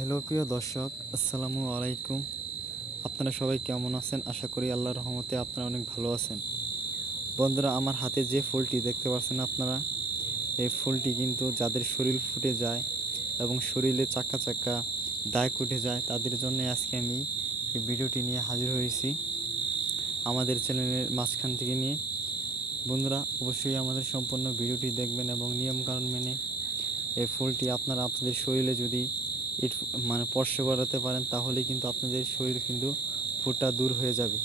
হ্যালো প্রিয় দর্শক, আসসালামু আলাইকুম। আপনারা সবাই কেমন আছেন? আশা করি আল্লাহর রহমতে আপনারা অনেক ভালো আছেন। বন্ধুরা, আমার হাতে যে ফুলটি দেখতে পাচ্ছেন আপনারা, এই ফুলটি কিন্তু যাদের শরীর ফুটে যায় এবং শরীরে চাকা চাকা দাগ উঠে যায় তাদের জন্য আজকে আমি এই ভিডিওটি নিয়ে হাজির হয়েছি আমাদের চ্যানেলের মাঝখান থেকে নিয়ে। বন্ধুরা, অবশ্যই আমাদের সম্পূর্ণ ভিডিওটি দেখবেন এবং নিয়মকানুন মেনে এই ফুলটি আপনারা আপনাদের শরীরে যদি স্পর্শ করাতে পারেন তাহলে কিন্তু আপনাদের শরীর কিন্তু ফুটা দূর হয়ে যাবে।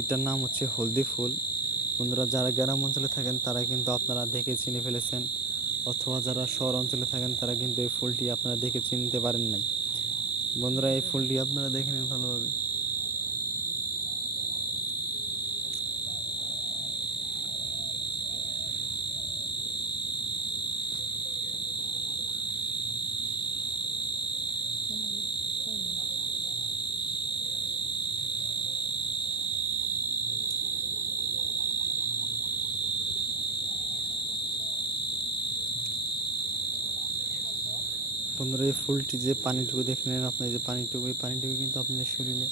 এটার নাম হচ্ছে হলদি ফুল। বন্ধুরা, যারা গ্রাম অঞ্চলে থাকেন তারা কিন্তু আপনারা দেখে চিনে ফেলেছেন, অথবা যারা শহর অঞ্চলে থাকেন তারা কিন্তু এই ফুলটি আপনারা দেখে চিনতে পারেন নাই। বন্ধুরা, এই ফুলটি আপনারা দেখে নিন ভালোভাবে। বন্ধুরা, এই ফুলটি যে পানিটুকু দেখে নেন আপনি, যে পানিটুকু, এই পানিটুকু কিন্তু আপনাদের শরীরে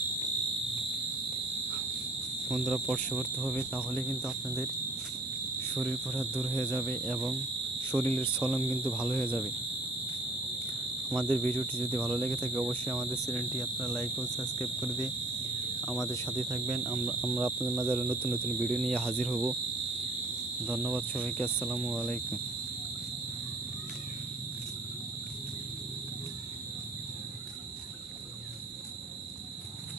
বন্ধুরা স্পর্শ করতে হবে, তাহলে কিন্তু আপনাদের শরীর পুরো দূর হয়ে যাবে এবং শরীরের চলন কিন্তু ভালো হয়ে যাবে। আমাদের ভিডিওটি যদি ভালো লেগে থাকে অবশ্যই আমাদের চ্যানেলটি আপনারা লাইক ও সাবস্ক্রাইব করে দিয়ে আমাদের সাথে থাকবেন। আমরা আপনাদের মাঝে নতুন নতুন ভিডিও নিয়ে হাজির হব। ধন্যবাদ সবাইকে। আসসালামু আলাইকুম।